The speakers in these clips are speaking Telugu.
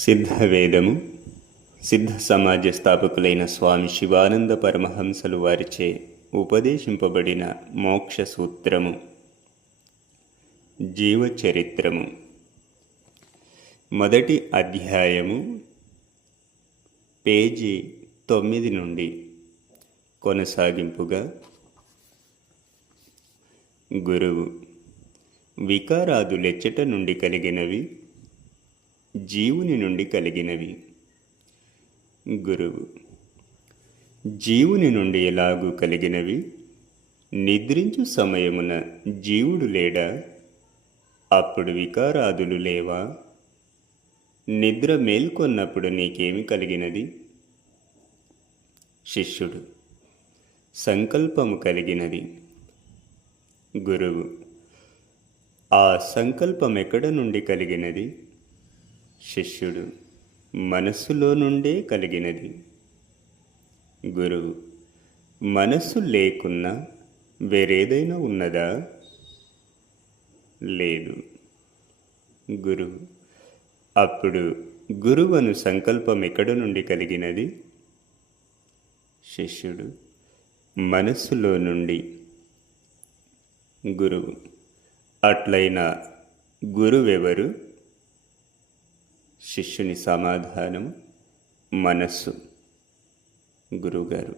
సిద్ధవేదము సిద్ధ సమాజ స్థాపకులైన స్వామి శివానంద పరమహంసలు వారిచే ఉపదేశింపబడిన మోక్ష సూత్రము జీవచరిత్రము. మొదటి అధ్యాయము పేజీ తొమ్మిది నుండి కొనసాగింపుగా గురువు వికారాదులెచ్చట నుండి కలిగినవి జీవుని నుండి కలిగినవి. గురువు జీవుని నుండి ఎలాగూ కలిగినవి? నిద్రించు సమయమున జీవుడు లేడా? అప్పుడు వికారాదులు లేవా? నిద్ర మేల్కొన్నప్పుడు నీకేమి కలిగినది? శిష్యుడు సంకల్పము కలిగినది. గురువు ఆ సంకల్పం ఎక్కడ నుండి కలిగినది? శిష్యుడు మనస్సులో నుండే కలిగినది. గురువు మనస్సు లేకున్నా వేరేదైనా ఉన్నదా? లేదు. గురువు అప్పుడు గురువను సంకల్పం ఎక్కడ నుండి కలిగినది? శిష్యుడు మనస్సులో నుండి. గురువు అట్లైన గురువెవరు? శిష్యుని సమాధానం మనస్సు. గురువుగారు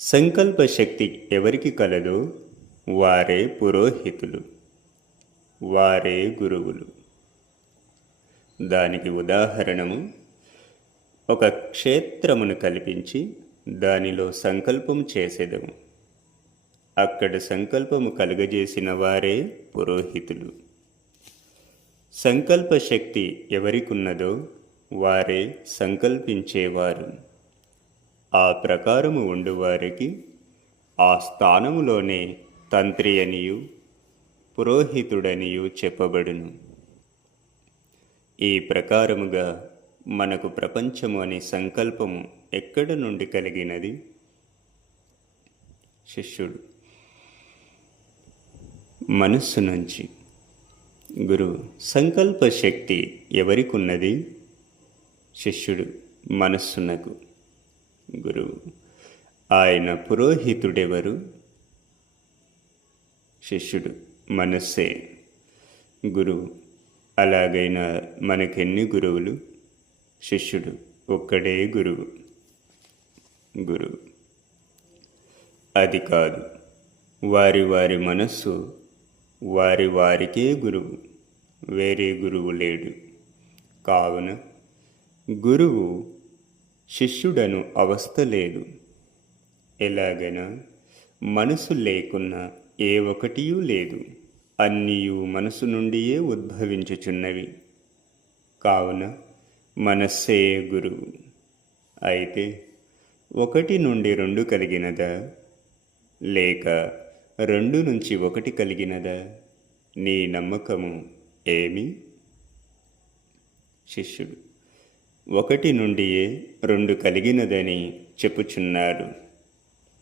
సంకల్ప శక్తి ఎవరికి కలదో వారే పురోహితులు వారే గురువులు. దానికి ఉదాహరణము ఒక క్షేత్రమును కల్పించి దానిలో సంకల్పం చేసేదము. అక్కడ సంకల్పము కలుగజేసిన వారే పురోహితులు. సంకల్ప శక్తి ఎవరికున్నదో వారే సంకల్పించేవారు. ఆ ప్రకారము ఉండువారికి ఆ స్థానములోనే తంత్రి అనియు పురోహితుడనియు చెప్పబడును. ఈ ప్రకారముగా మనకు ప్రపంచము అనే సంకల్పము ఎక్కడ నుండి కలిగినది? శిష్యుడు మనస్సు నుంచి. గురు సంకల్ప శక్తి ఎవరికున్నది? శిష్యుడు మనస్సునకు గురువు ఆయన పురోహితుడెవరు? శిష్యుడు మనస్సే గురువు అలాగైనా మనకెన్ని గురువులు? శిష్యుడు ఒక్కడే గురువు గురువు అది కాదు వారి వారి మనస్సు వారి వారికే గురువు వేరే గురువు లేడు. కావున గురువు శిష్యుడను అవస్థ లేదు. ఎలాగైనా మనసు లేకున్నా ఏ ఒకటియూ లేదు. అన్నీయు మనసు నుండియే ఉద్భవించుచున్నవి. కావున మనస్సే గురువు. అయితే ఒకటి నుండి రెండు కలిగినదా? లేక రెండు నుంచి ఒకటి కలిగినదా? నీ నమ్మకము ఏమి? శిష్యుడు ఒకటి నుండియే రెండు కలిగినదని చెప్పుచున్నారు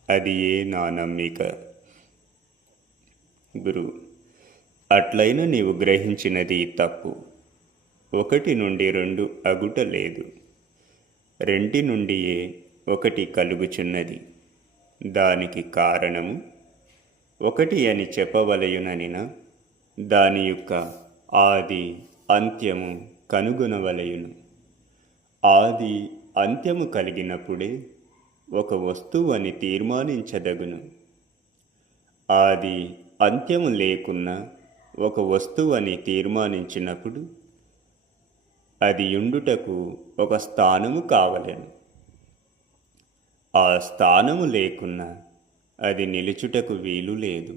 అది ఏ నా నమ్మిక? గురువు అట్లయినా నీవు గ్రహించినది తప్పు. ఒకటి నుండి రెండు అగుట లేదు. రెంటి నుండియే ఒకటి కలుగుచున్నది. దానికి కారణము ఒకటి అని చెప్పవలయుననిన దాని యొక్క ఆది అంత్యము కనుగొనవలయును. ఆది అంత్యము కలిగినప్పుడే ఒక వస్తువు అని తీర్మానించదగును. ఆది అంత్యము లేకున్నా ఒక వస్తువు అని తీర్మానించినప్పుడు అది ఉండుటకు ఒక స్థానము కావలేను. ఆ స్థానము లేకున్నా అది నిలుచుటకు వీలు లేదు.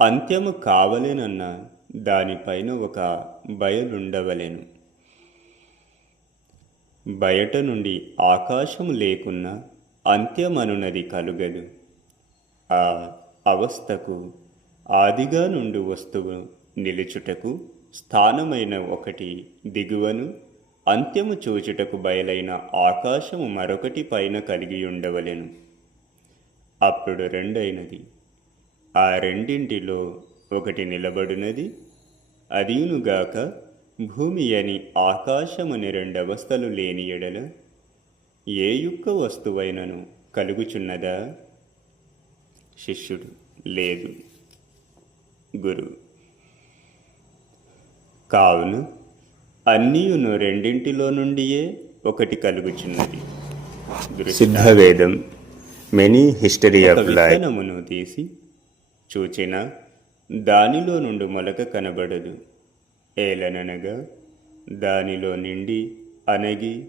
అంత్యము కావలేనన్న దానిపైన ఒక బయలుండవలెను బయట నుండి ఆకాశము లేకున్నా అంత్యమనున్నది కలుగదు. ఆ అవస్థకు ఆదిగా నుండి వస్తువు నిలుచుటకు స్థానమైన ఒకటి దిగువను అంత్యము చూచుటకు బయలైన ఆకాశము మరొకటి పైన కలిగి ఉండవలెను అప్పుడు రెండైనది. ఆ రెండింటిలో ఒకటి నిలబడినది అదీనుగాక భూమి అని ఆకాశమని రెండవస్థలు లేని ఎడల ఏ యొక్క వస్తువైనను కలుగుచున్నదా? శిష్యుడు లేదు. గురు కావున అన్నీయును రెండింటిలో నుండియే ఒకటి కలుగుచున్నది. సిద్ధవేదం. మెనీ హిస్టరీ ఆఫ్ లైఫ్ తీసి చూచిన దానిలో నుండి మొలక కనబడదు. ఏలననగా దానిలో నిండి అనగి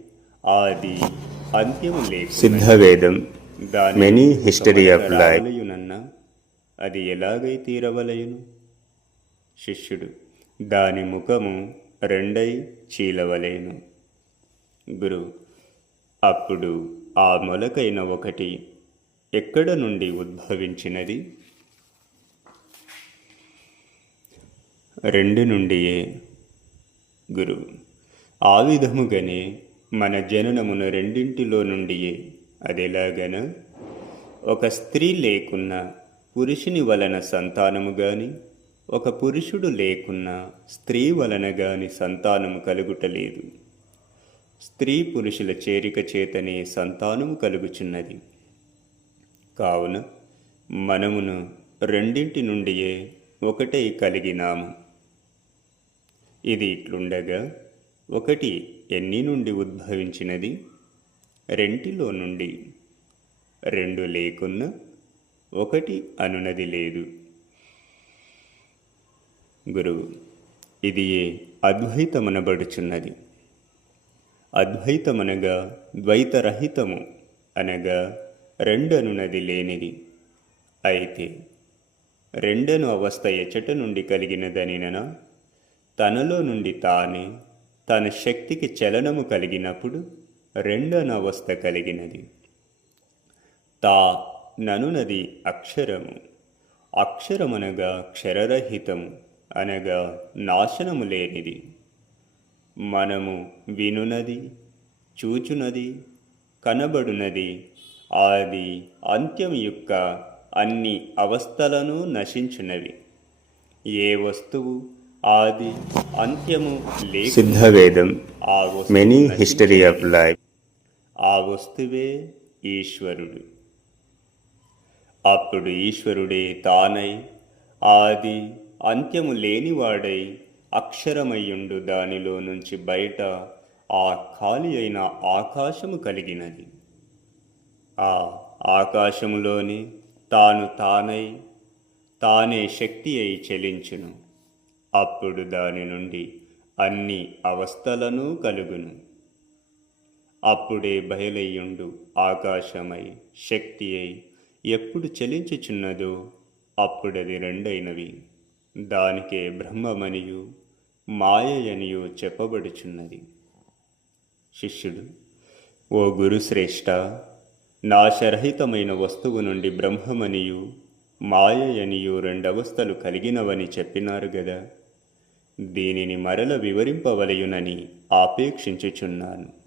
ఆది అంత్యము లేదు సిద్ధవేదం Many history of life. అది ఎలాగై తీరవలయును? శిష్యుడు దాని ముఖము రెండై చీలవలేను. గురు అప్పుడు ఆ మొలకైన ఒకటి ఎక్కడ నుండి ఉద్భవించినది? రెండు నుండియే గురు ఆ విధముగానే మన జననమును రెండింటిలో నుండియే అదెలాగన? ఒక స్త్రీ లేకున్నా పురుషుని వలన సంతానము గాని ఒక పురుషుడు లేకున్నా స్త్రీ వలన గాని సంతానము కలుగుటలేదు. స్త్రీ పురుషుల చేరిక చేతనే సంతానము కలుగుచున్నది. కావున మనమును రెండింటి నుండియే ఒకటై కలిగినాము. ఇది ఇట్లుండగా ఒకటి ఎన్ని నుండి ఉద్భవించినది? రెంటిలో నుండి. రెండు లేకున్నా ఒకటి అనునది లేదు. గురువు ఇది ఏ అద్వైతమనబడుచున్నది? అద్వైతమనగా ద్వైతరహితము అనగా రెండనునది లేనిది. అయితే రెండను అవస్థ ఎచట నుండి కలిగినదనిన తనలో నుండి తానే తన శక్తికి చలనము కలిగినప్పుడు రెండను అవస్థ కలిగినది. తా ననునది అక్షరము. అక్షరమనగా క్షరరహితము అనగా నాశనము లేనిది. మనము వినునది చూచునది కనబడునది ఆది అంత్యం యొక్క అన్ని అవస్థలను నశించునవి. ఏ వస్తువు ఆది అంత్యము లేక సిద్ధవేదం ఆ మెనీ. హిస్టరీ ఆఫ్ లైఫ్ ఆ వస్తువే ఈశ్వరుడు. అప్పుడు ఈశ్వరుడే తానై ఆది అంత్యము లేనివాడై అక్షరమయ్యుండు దానిలో నుంచి బయట ఆ ఖాళీ అయిన ఆకాశము కలిగినది. ఆ ఆకాశంలోని తాను తానై తానే శక్తి అయి చెలించును. అప్పుడు దాని నుండి అన్ని అవస్థలను కలుగును. అప్పుడే బయలయ్యుండు ఆకాశమై శక్తి అయి ఎప్పుడు చలించుచున్నదో అప్పుడది రెండైనవి. దానికే బ్రహ్మమనియు మాయయనియు చెప్పబడుచున్నది. శిష్యుడు ఓ గురుశ్రేష్ఠ నాశరహితమైన వస్తువు నుండి బ్రహ్మమనియు మాయయనియు రెండవస్థలు కలిగినవని చెప్పినారు గదా. దీనిని మరల వివరింపవలయునని ఆపేక్షించుచున్నాను.